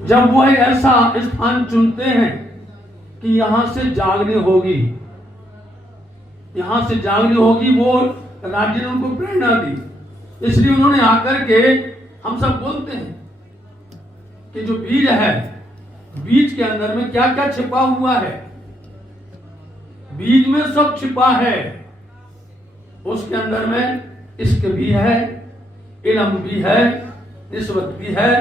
जब वह ऐसा स्थान चुनते हैं कि यहां से जागनी होगी, यहां से जागनी होगी, वो राज्य ने उनको प्रेरणा दी। इसलिए उन्होंने आकर के, हम सब बोलते हैं कि जो बीज है, बीज के अंदर में क्या क्या छिपा हुआ है, बीज में सब छिपा है। उसके अंदर में इश्क भी है, इल्म भी है, निस्बत भी है,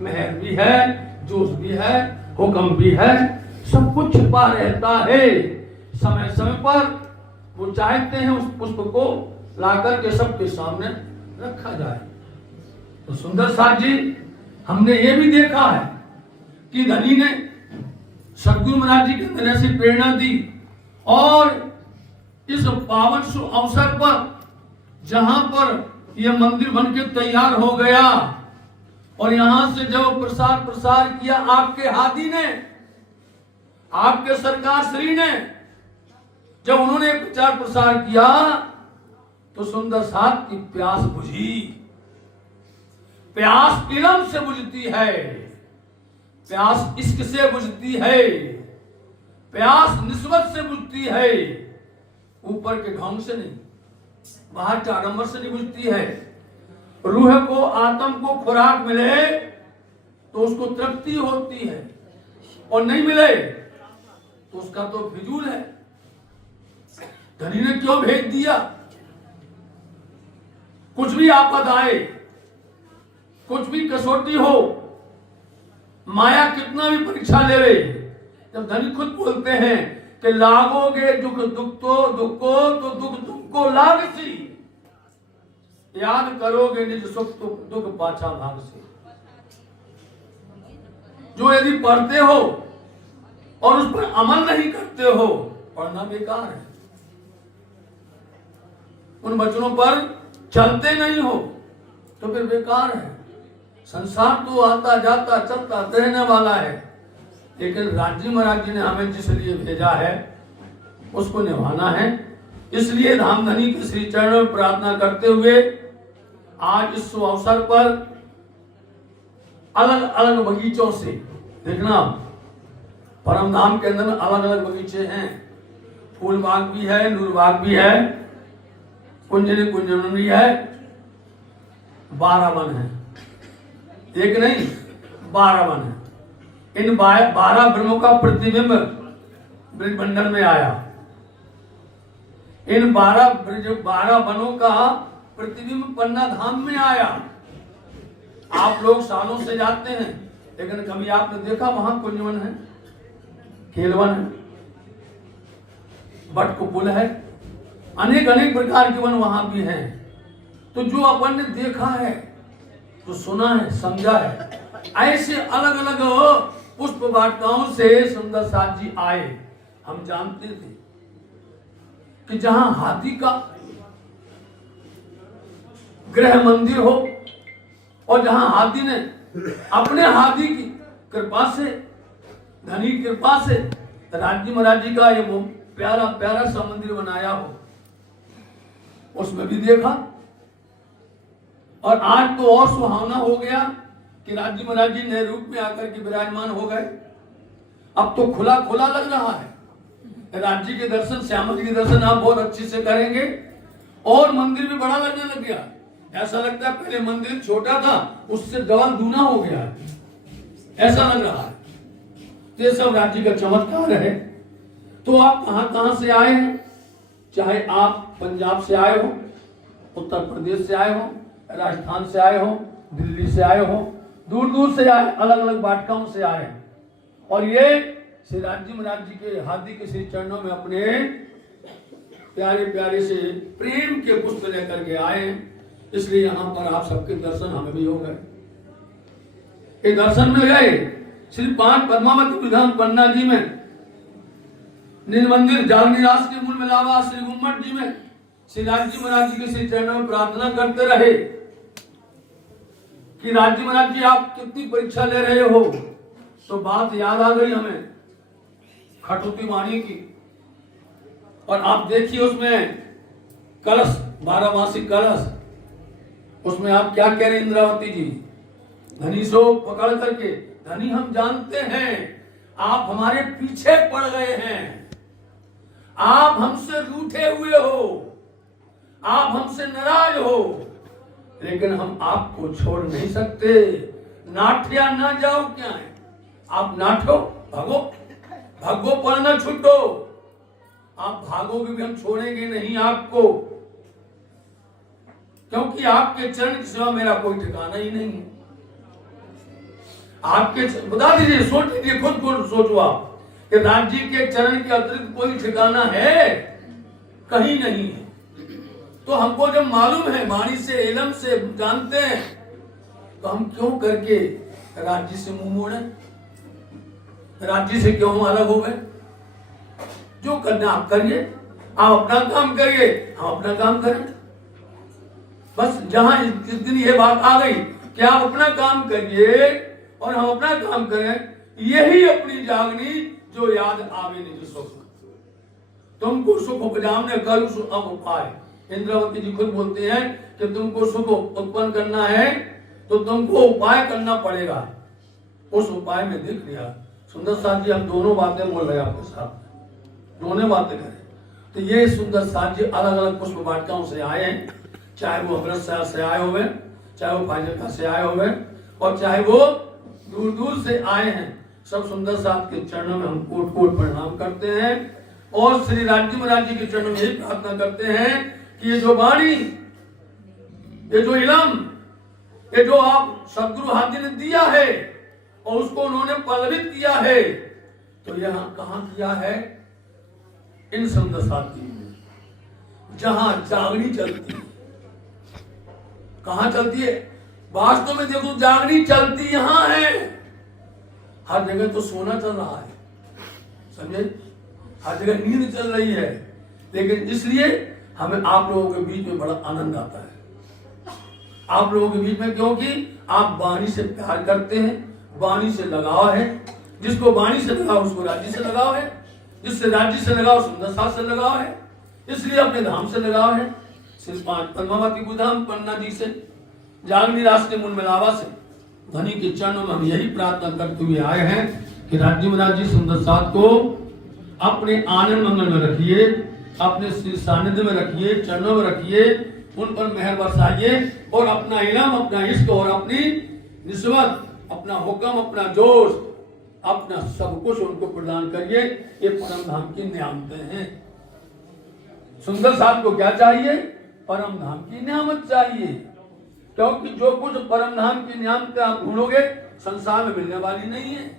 मेहर भी है, जोश भी है, हुक्म भी है, सब कुछ छिपा रहता है। समय समय पर वो चाहते हैं उस पुष्प को लाकर के सबके सामने रखा जाए। तो सुंदर साथ जी, हमने ये भी देखा है कि धनी ने सदगुरु महाराज जी के अंदर से प्रेरणा दी, और इस पावन शुभ अवसर पर जहां पर यह मंदिर बन के तैयार हो गया, और यहां से जब प्रसार किया आपके हादी ने, आपके सरकार श्री ने, जब उन्होंने प्रचार प्रसार किया तो सुंदर साथ की प्यास बुझी। प्यास इल्म से बुझती है, प्यास इश्क से बुझती है, प्यास निस्बत से बुझती है, ऊपर के ढंग से नहीं, बाहर के आडंबर से नहीं बुझती है। रूह को, आत्म को खुराक मिले तो उसको तृप्ति होती है, और नहीं मिले तो उसका तो फिजूल है। धनी ने क्यों भेज दिया? कुछ भी आपद आए, कुछ भी कसौटी हो, माया कितना भी परीक्षा लेवे, जब धनी खुद बोलते हैं कि लागोगे दुख दुख को तो दुख तुमको लागसी, याद करोगे निज सुख तो दुख पाछा भाग से। जो यदि पढ़ते हो और उस पर अमल नहीं करते हो, पढ़ना बेकार है। उन वचनों पर चलते नहीं हो तो फिर बेकार है। संसार तो आता जाता चलता रहने वाला है, लेकिन राज्य महाराज जी ने हमें जिस लिए भेजा है उसको निभाना है। इसलिए धाम धनी के श्री चरणों में प्रार्थना करते हुए आज इस अवसर पर अलग अलग बगीचों से, देखना परम धाम के अंदर अलग अलग बगीचे हैं, फूल बाग भी है, नूर बाग भी है, कुंजनी कुंजन भी है, 12 वन है, एक नहीं 12 वन है। इन 12 ब्रह्मों का प्रतिबिंब ब्रजमंडल में आया। इन 12 वनों का प्रतिबिंब पन्ना धाम में आया। आप लोग सालों से जाते हैं, लेकिन कभी आपने देखा वहां कुंजवन है, खेलवन है, बटकुपुल है, अनेक अनेक प्रकार के वन वहां भी हैं। तो जो अपन ने देखा है, तो सुना है, समझा है, ऐसे अलग अलग पुष्प वाटिकाओं से सुंदर साथ जी आए। हम जानते थे कि जहां हाथी का गृह मंदिर हो, और जहां हाथी ने अपने हाथी की कृपा से, धनी कृपा से राज्य महाराज जी का ये प्यारा प्यारा सा मंदिर बनाया हो, उसमें भी देखा। और आज तो और सुहावना हो गया कि राज्य महाराज जी नए रूप में आकर के विराजमान हो गए। अब तो खुला खुला लग रहा है। राज्य के दर्शन, श्यामा जी के दर्शन आप बहुत अच्छे से करेंगे, और मंदिर भी बड़ा लगने लग गया। ऐसा लगता है पहले मंदिर छोटा था, उससे डबल दूना हो गया है, ऐसा लग रहा है। तो ये सब राज्य का चमत्कार है। तो आप कहां कहां से आए हैं, चाहे आप पंजाब से आए हो, उत्तर प्रदेश से आए हो, राजस्थान से आए हो, दिल्ली से आए हो, दूर दूर से आए, अलग अलग वाटिकाओं से आए, और ये श्री राज्य महाराज जी के हाथी के श्री चरणों में अपने प्यारे प्यारे से प्रेम के पुष्प लेकर के आए। इसलिए यहाँ पर आप सबके दर्शन हमें भी हो गए। ये दर्शन में गए श्री 5 पद्मावती विधान पन्ना जी में, नील मंदिर जालनिवास के मूल मिलावा श्री गुम्मट जी में श्री राज्य महाराज जी के श्री चरणों में प्रार्थना करते रहे कि राज्य महाराज जी आप कितनी परीक्षा ले रहे हो। तो बात याद आ गई हमें खटुती वाणी की, और आप देखिए उसमें कलश, 12 मासिक कलश, उसमें आप क्या कह रहे इंद्रावती जी, धनी सो पकड़ करके धनी हम जानते हैं आप हमारे पीछे पड़ गए हैं, आप हमसे रूठे हुए हो, आप हमसे नाराज हो, लेकिन हम आपको छोड़ नहीं सकते। नाठिया ना जाओ क्या है, आप नाठो, भागो, भागो पर ना छूटो, आप भागोगे भी हम छोड़ेंगे नहीं आपको, क्योंकि आपके चरण की सिवा मेरा कोई ठिकाना ही नहीं है। आपके बता दीजिए, सोच लीजिए, खुद को सोचो आप कि राज्य के चरण के अतिरिक्त कोई ठिकाना है? कहीं नहीं है। तो हमको जब मालूम है, वाणी से इल्म से जानते हैं, तो हम क्यों करके राज्य से मुंह मोड़े, राज्य से क्यों अलग हो गए? जो करना आप करिए, आप अपना काम करिए, हम अपना काम करें। बस जहां इस दिन ये बात आ गई कि आप अपना काम करिए और हम अपना काम करें, यही अपनी जागनी जो याद आवे निज सुख। तुमको सुख उपजाने कल अब उपाय। इंद्रावती जी खुद बोलते हैं कि तुमको सुख उत्पन्न करना है तो तुमको उपाय करना पड़ेगा। उस उपाय में देख लिया सुंदर साथ जी, हम दोनों बातें बोल रहे हैं आपके साथ, दोनों बातें करें। तो ये सुंदर साथ जी अलग अलग पुष्प वाटिकाओं से आए हैं, चाहे वो अमृतसर से आए हुए, चाहे वो फाजिलका से आए हुए, और चाहे वो दूर दूर से आए हैं। सब सुंदर साथ के चरणों में हम कोट कोट प्रणाम करते हैं और श्री राज्य महाराज जी के चरणों में यही प्रार्थना करते हैं कि ये जो वाणी, ये जो इलम, ये जो आप सदगुरु हाथी ने दिया है और उसको उन्होंने पल्लवित किया है, तो यहाँ कहाँ किया है? इन सुंदर साथी में, जहां जागनी चलती है। कहां चलती है? वास्तव में देखो, जागनी चलती यहां है। हर जगह तो सोना चल रहा है, समझे, हर जगह नींद चल रही है, लेकिन इसलिए हमें आप लोगों के बीच में बड़ा आनंद आता है। आप लोगों के बीच में, क्योंकि आप वाणी से प्यार करते हैं, वाणी से लगाव है। जिसको वाणी से लगाव उसको राज्य से लगाव है, जिससे राज्य से लगाव सुंदर साथ से लगाव है, इसलिए अपने धाम से लगाव है। सिर्फ पद्मावती गुधाम पन्ना जी से, जागनी रास के मूल मिलावा से, धनी के चरणों में हम यही प्रार्थना करते हुए आए हैं कि राज्य महाराज जी सुंदर साथ को अपने आनंद मंगल में रखिए, अपने श्री सानिध्य में रखिए, चरणों में रखिए, उन पर मेहर बरसाइए और अपना इनाम, अपना इश्क और अपनी निस्बत, अपना हुक्म, अपना जोश, अपना सब कुछ उनको प्रदान करिए। ये परम धाम की नियामतें हैं। सुंदर साथ को क्या चाहिए? परम धाम की नियामत चाहिए, क्योंकि जो कुछ परम धाम की नियामतें आप ढूंढोगे संसार में मिलने वाली नहीं है।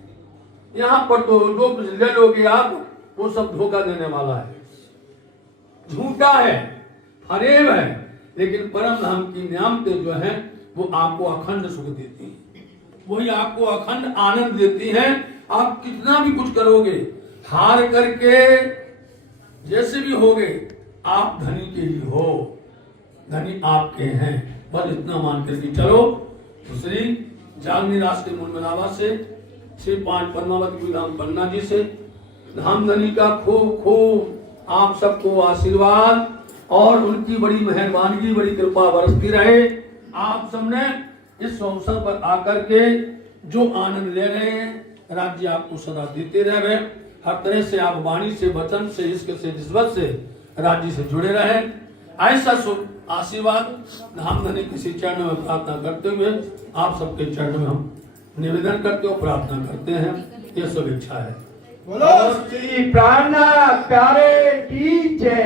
यहाँ पर तो जो कुछ ले लोगे आप, वो सब धोखा देने वाला है, झूठा है, फरेब है। लेकिन परम धाम की नियामतें जो हैं वो आपको अखंड सुख देती हैं, वही आपको अखंड आनंद देती हैं। आप कितना भी कुछ करोगे, हार करके जैसे भी होगे, आप धनी के ही हो, धनी आपके हैं। बस इतना मान करके चलो। श्री जागनी रास के मूल मनावा से, श्री पांच पद्मावती गुरुधाम पन्ना जी से धाम धनी का खूब खूब आप सबको आशीर्वाद और उनकी बड़ी मेहरबानी, बड़ी कृपा बरसती रहे। आप सबने इस अवसर पर आकर के जो आनंद ले रहे हैं, राज्य आपको सदा देते रह रहे। हर तरह से आप वाणी से, वचन से, इश्क से, निस्बत से राज्य से जुड़े रहे। ऐसा शुभ आशीर्वाद धाम धनी किसी चरण में प्रार्थना करते हुए आप सबके चरण में हम निवेदन करते हो, प्रार्थना करते हैं। ये सब इच्छा है। बोलो श्री प्राणनाथ प्यारे की जय।